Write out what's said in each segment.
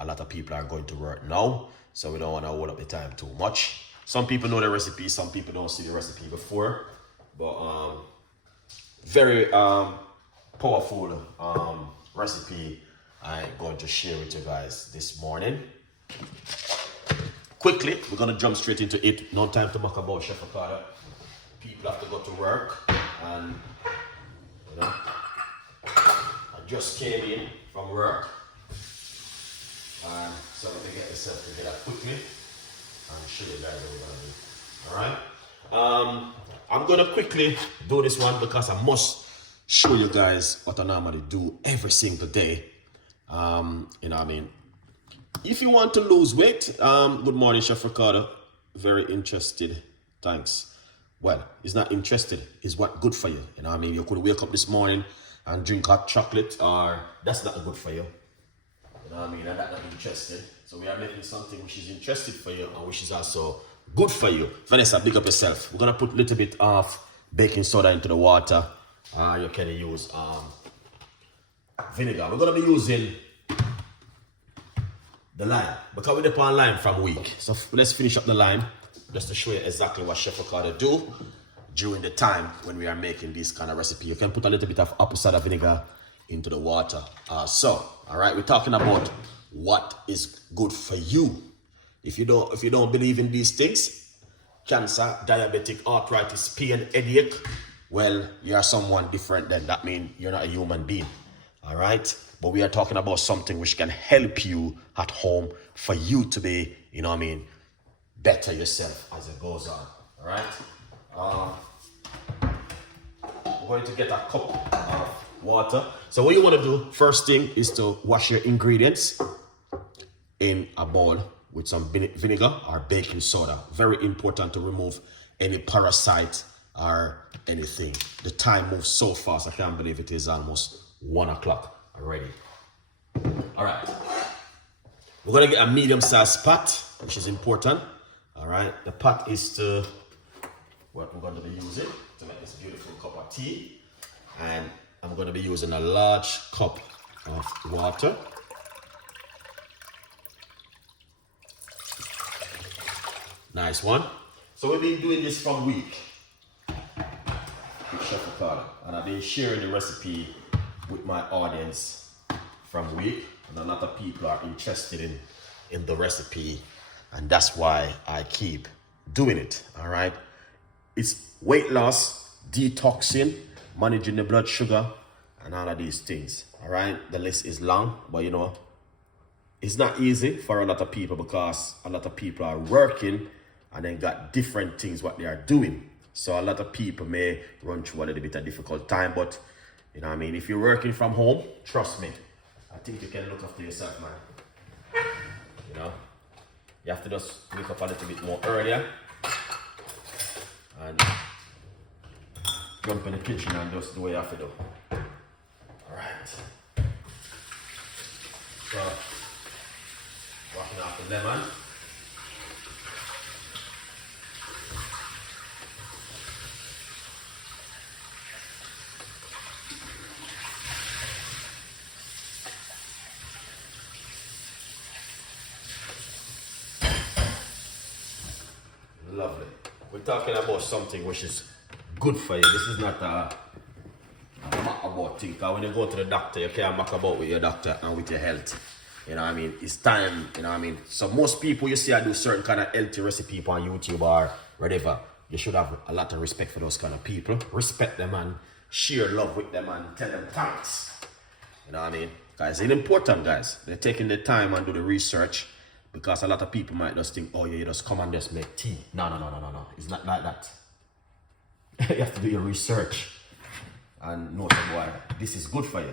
a lot of people are going to work now, so we don't want to hold up the time too much. Some people know the recipe, some people don't see the recipe before, but very powerful recipe I'm going to share with you guys this morning. Quickly, we're gonna jump straight into it. No time to muck about, Chef Ricardo. People have to go to work, and you know, I just came in from work, so let me get myself together quickly and show you guys what we're gonna do. All right. I'm gonna quickly do this one because I must show you guys what I normally do every single day. You know what I mean? If you want to lose weight, good morning, Chef Ricardo. Very interested. Thanks. Well, it's not interested. It's what good for you. You know what I mean? You could wake up this morning and drink hot chocolate, or that's not good for you. You know what I mean? And that's not interested. So we are making something which is interested for you and which is also good for you. Vanessa, big up yourself. We're gonna put a little bit of baking soda into the water. You can use vinegar. We're gonna be using the lime because we depend on lime from week. So let's finish up the lime just to show you exactly what Chef Ricardo do during the time when we are making this kind of recipe. You can put a little bit of apple cider vinegar into the water. All right, we're talking about what is good for you. If you don't believe in these things, cancer, diabetic, arthritis, pain, headache, well, you are someone different then. That means you're not a human being. All right, but we are talking about something which can help you at home for you to be, you know what I mean, better yourself as it goes on. All right. We're going to get a cup of water. So what you want to do first thing is to wash your ingredients in a bowl with some vinegar or baking soda. Very important to remove any parasite or anything. The time moves so fast. I can't believe it is almost 1 o'clock already. All right. We're going to get a medium-sized pot, which is important. All right. The pot is what we're going to be using to make this beautiful cup of tea. And I'm going to be using a large cup of water. Nice one. So we've been doing this from week with Chef Ricardo, and I've been sharing the recipe with my audience from week, and a lot of people are interested in the recipe, and that's why I keep doing it. All right, it's weight loss, detoxing, managing the blood sugar, and all of these things. All right, the list is long, but you know, it's not easy for a lot of people because a lot of people are working and then got different things what they are doing. So a lot of people may run through a little bit of difficult time, but you know what I mean, if you're working from home, trust me, I think you can look after yourself, man. You know, you have to just wake up a little bit more earlier and jump in the kitchen and just do what you have to do. All right. So, washing off the lemon. Lovely. We're talking about something which is good for you. This is not a mock about thing. Because when you go to the doctor, you can't mock about with your doctor and with your health. You know what I mean? It's time, you know what I mean? So most people you see I do certain kind of healthy recipe on YouTube or whatever, you should have a lot of respect for those kind of people. Respect them and share love with them and tell them thanks. You know what I mean? Guys, it's important, guys. They're taking the time and do the research. Because a lot of people might just think, oh yeah, you just come and just make tea. No. It's not like that. You have to do your research and know why this is good for you.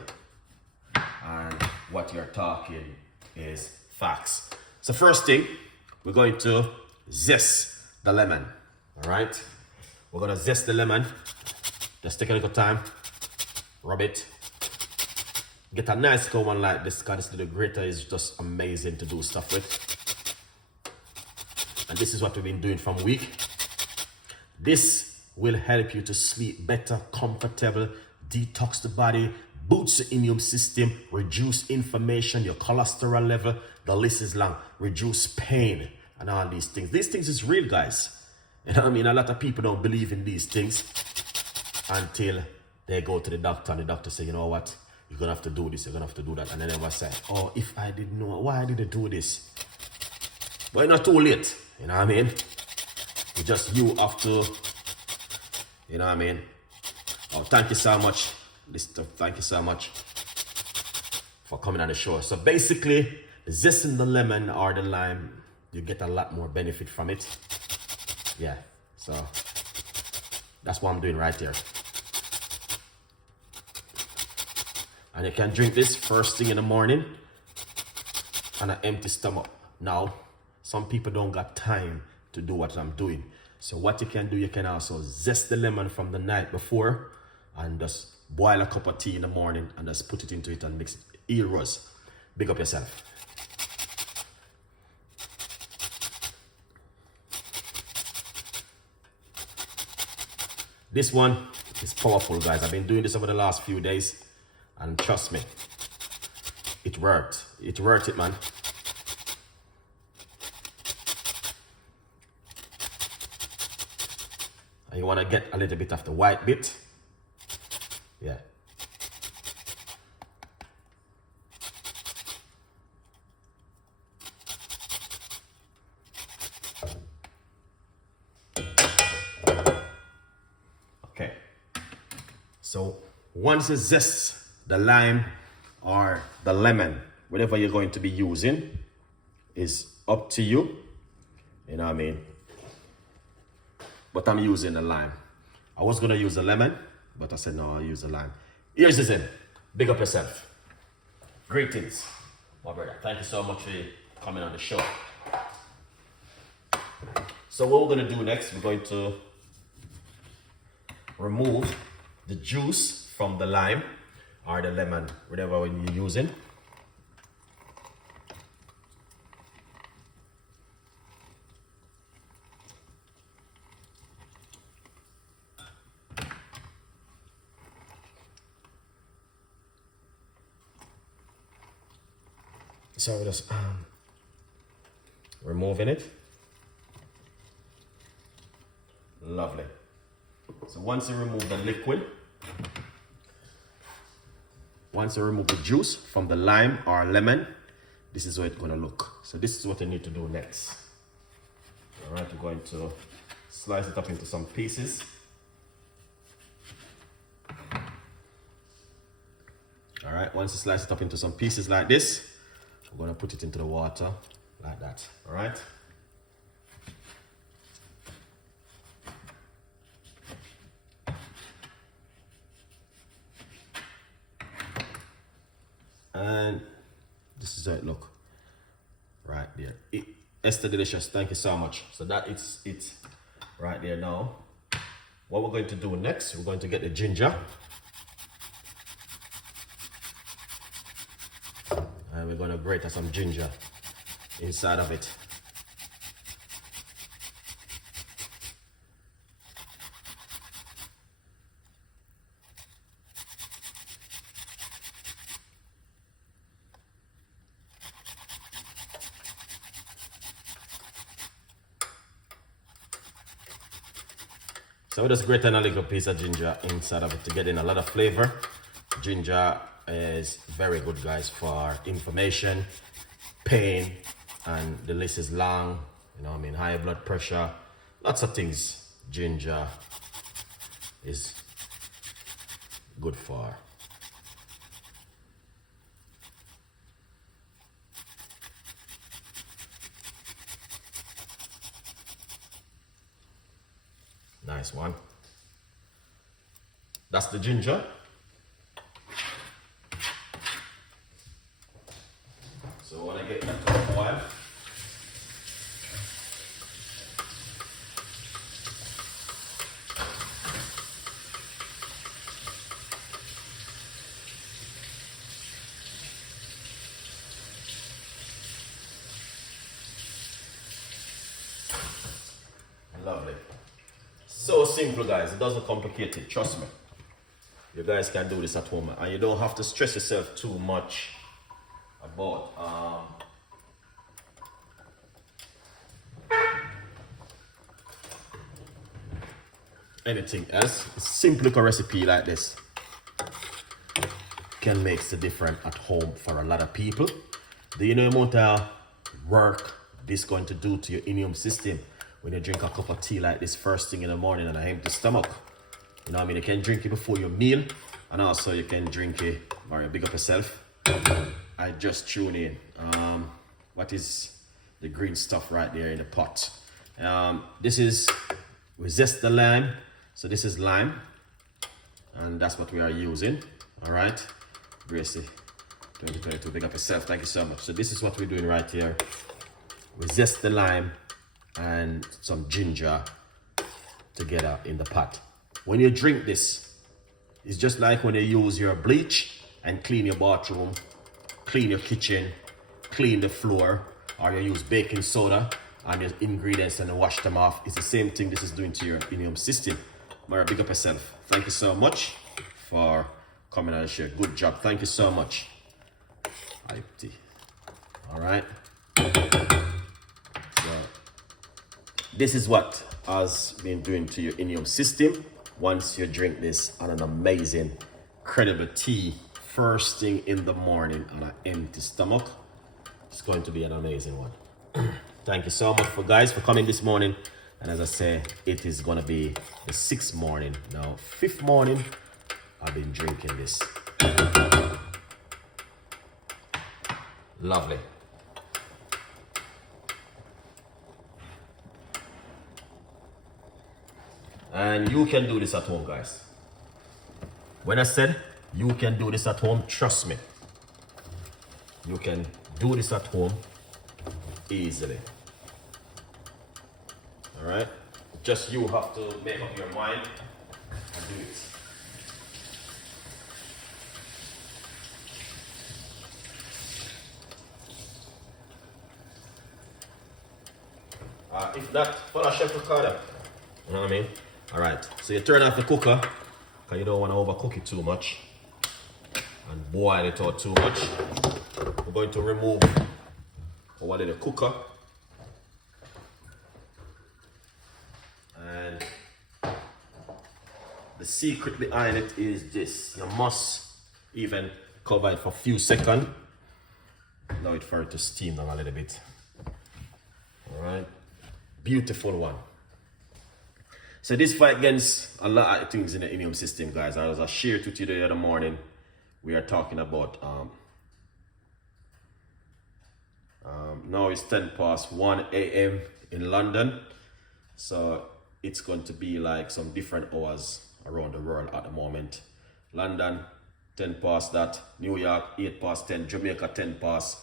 And what you're talking is facts. So first thing, we're going to zest the lemon. All right? We're going to zest the lemon. Just take a little time. Rub it. Get a nice cold one like this, because this little grater is just amazing to do stuff with. And this is what we've been doing from week. This will help you to sleep better, comfortable, detox the body, boosts the immune system, reduce inflammation, your cholesterol level. The list is long. Reduce pain and all these things. These things is real, guys. You know what I mean? A lot of people don't believe in these things until they go to the doctor and the doctor say, you know what? You're going to have to do this, you're going to have to do that. And then they will say, oh, if I didn't know, why did I do this? But it's not too late, you know what I mean? It's just you have to, you know what I mean? Oh, thank you so much. Thank you so much for coming on the show. So basically, zesting the lemon or the lime, you get a lot more benefit from it. Yeah, so that's what I'm doing right here. And you can drink this first thing in the morning on an empty stomach. Now, some people don't got time to do what I'm doing. So what you can do, you can also zest the lemon from the night before and just boil a cup of tea in the morning and just put it into it and mix it. Eel Rose, big up yourself. This one is powerful, guys. I've been doing this over the last few days and trust me, it worked. It worked it, man. And you want to get a little bit of the white bit. Yeah. Okay. So once you zest the lime or the lemon, whatever you're going to be using, is up to you. You know what I mean? But I'm using the lime. I was gonna use the lemon, but I said no, I'll use the lime. Here's the thing. Big up yourself. Greetings, my brother. Thank you so much for coming on the show. So what we're gonna do next, we're going to remove the juice from the lime or the lemon, whatever one you're using. So we're just removing it. Lovely. So once you remove the liquid, once you remove the juice from the lime or lemon, this is how it's gonna look. So this is what you need to do next. All right, we're going to slice it up into some pieces. All right, once you slice it up into some pieces like this, we're gonna put it into the water like that. All right. And this is how it look right there. Esther Delicious, thank you so much. So that is it right there. Now what we're going to do next, we're going to get the ginger and we're going to grate some ginger inside of it. So we just grate a little piece of ginger inside of it to get in a lot of flavor. Ginger is very good, guys, for inflammation, pain, and the list is long. You know what I mean? High blood pressure, lots of things ginger is good for. Nice one. That's the ginger. So when I get that to boil, lovely. So simple, guys. It doesn't complicate it. Trust me. You guys can do this at home, and you don't have to stress yourself too much about anything else. A simple little recipe like this can make the difference at home for a lot of people. Do you know the amount of work this going to do to your immune system when you drink a cup of tea like this first thing in the morning on an empty stomach? You know what I mean? You can drink it before your meal, and also you can drink it or you big up yourself. I just tune in. What is the green stuff right there in the pot? This is, we zest the lime. So this is lime, and that's what we are using. All right, Gracie, 2022, big up yourself. Thank you so much. So this is what we're doing right here. We zest the lime and some ginger together in the pot. When you drink this, it's just like when you use your bleach and clean your bathroom, clean your kitchen, clean the floor, or you use baking soda and your ingredients and wash them off. It's the same thing this is doing to your immune system. Mara, big up yourself. Thank you so much for coming and share. Good job. Thank you so much. All right. So this is what has been doing to your immune system once you drink this on an amazing, credible tea first thing in the morning on an empty stomach. It's going to be an amazing one. Thank you so much for coming this morning. And as I say, it is gonna be the 6th morning. Now, 5th morning, I've been drinking this. Lovely. And you can do this at home, guys. When I said you can do this at home, trust me. You can do this at home easily. All right, just you have to make up your mind and do it. If not, follow Chef Ricardo. You know what I mean? All right, so you turn off the cooker because you don't want to overcook it too much and boil it out too much. We're going to remove our little cooker. And the secret behind it is this. You must even cover it for a few seconds. Allow it for it to steam down a little bit. All right, beautiful one. So this fight against a lot of things in the immune system, guys. As I shared with you the other morning, we are talking about now it's 1:10 a.m. in London. So it's going to be like some different hours around the world at the moment. London, 10 past that. New York, 8 past 10. Jamaica, 10 past.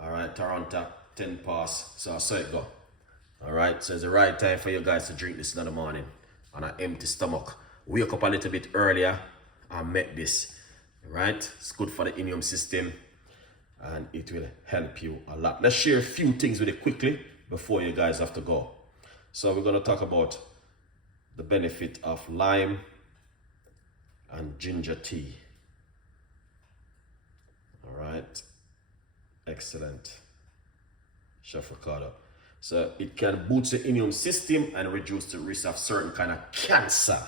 All right, Toronto, 10 past. So it go. All right, so it's the right time for you guys to drink this in the morning on an empty stomach. Wake up a little bit earlier and make this. All right, it's good for the immune system and it will help you a lot. Let's share a few things with you quickly before you guys have to go. So we're going to talk about the benefit of lime and ginger tea. All right, excellent, Chef Ricardo. So it can boost the immune system and reduce the risk of certain kind of cancer.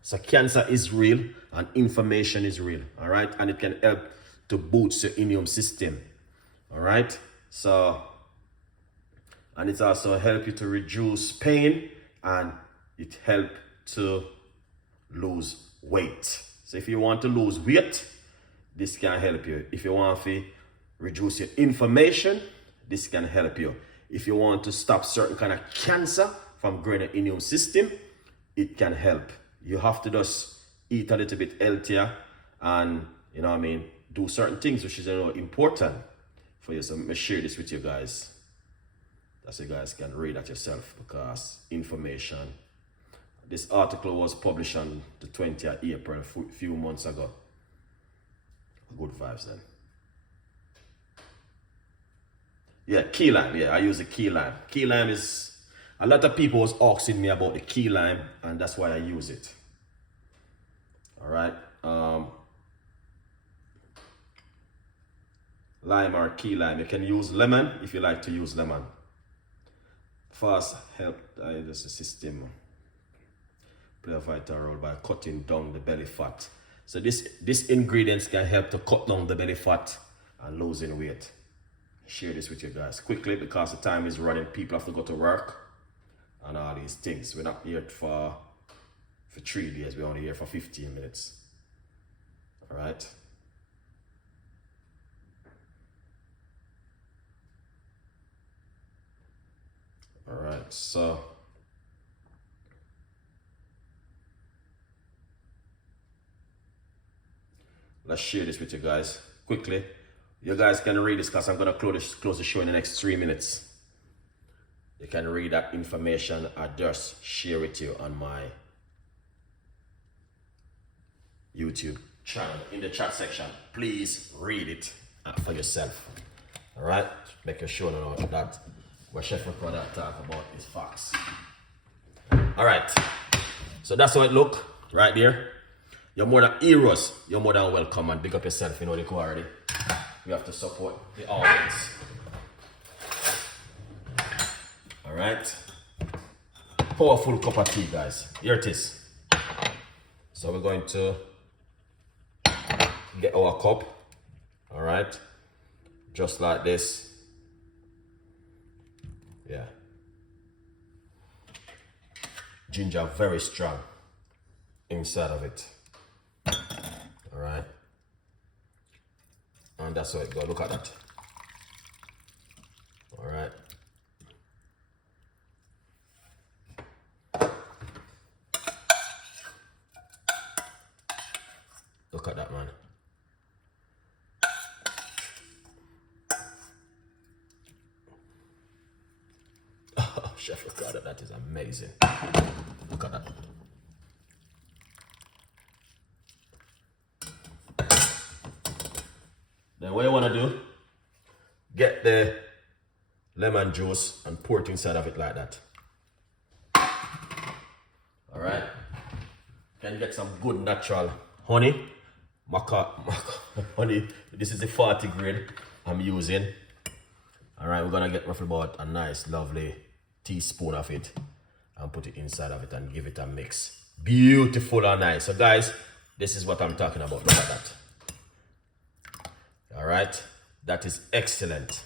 So cancer is real and inflammation is real, all right? And it can help to boost the immune system, all right? So, and it also help you to reduce pain and it help to lose weight. So if you want to lose weight, this can help you. If you want to reduce your inflammation, this can help you. If you want to stop certain kind of cancer from growing your immune system, it can help. You have to just eat a little bit healthier and, you know what I mean, do certain things which is, you know, important for you. So let me share this with you guys. That's so you guys can read that yourself because information. This article was published on the 20th of April, a few months ago. Good vibes then. Yeah, key lime. Yeah, I use the key lime. Key lime is, a lot of people was asking me about the key lime and that's why I use it. All right. Lime or key lime. You can use lemon if you like to use lemon. Fast help the system play a vital role by cutting down the belly fat. So this ingredients can help to cut down the belly fat and losing weight. Share this with you guys quickly because the time is running. People have to go to work and all these things. We're not here for 3 days. We're only here for 15 minutes. All right. All right, so let's share this with you guys quickly. You guys can read this because I'm gonna close the show in the next 3 minutes. You can read that information. I just share with you on my YouTube channel in the chat section. Please read it for yourself. All right, make sure you know that what Chef Ricardo talk about is facts. All right, so that's how it look right there. You're more than heroes. You're more than welcome, and big up yourself. You know the quality. You have to support the audience. All right, powerful cup of tea, guys. Here it is. So we're going to get our cup. All right, just like this. Yeah. Ginger very strong inside of it. All right. And that's how it goes. Look at that. All right. Look at that, man. Chef Ricardo, that is amazing. Look at that. Then what you want to do, get the lemon juice and pour it inside of it like that. All right. Can get some good natural honey. Maca honey. This is the 40 grade I'm using. All right, we're gonna get roughly about a nice, lovely teaspoon of it and put it inside of it and give it a mix. Beautiful and nice. So guys, this is what I'm talking about. Look at that. All right, that is excellent.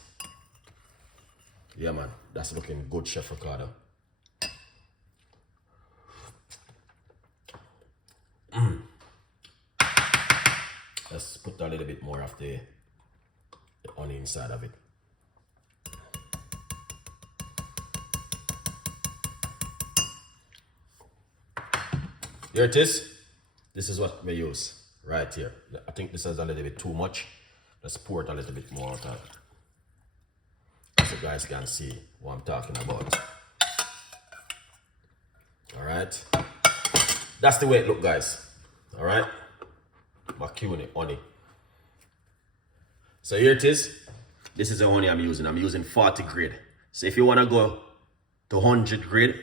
Yeah, man, that's looking good, Chef Ricardo. Let's put a little bit more of the honey inside of it. Here it is. This is what we use right here. I think this is a little bit too much. Let's pour it a little bit more out of it, so you guys can see what I'm talking about. All right. That's the way it look, guys. All right. Macune honey. So here it is. This is the honey I'm using. I'm using 40 grade. So if you want to go to 100 grade,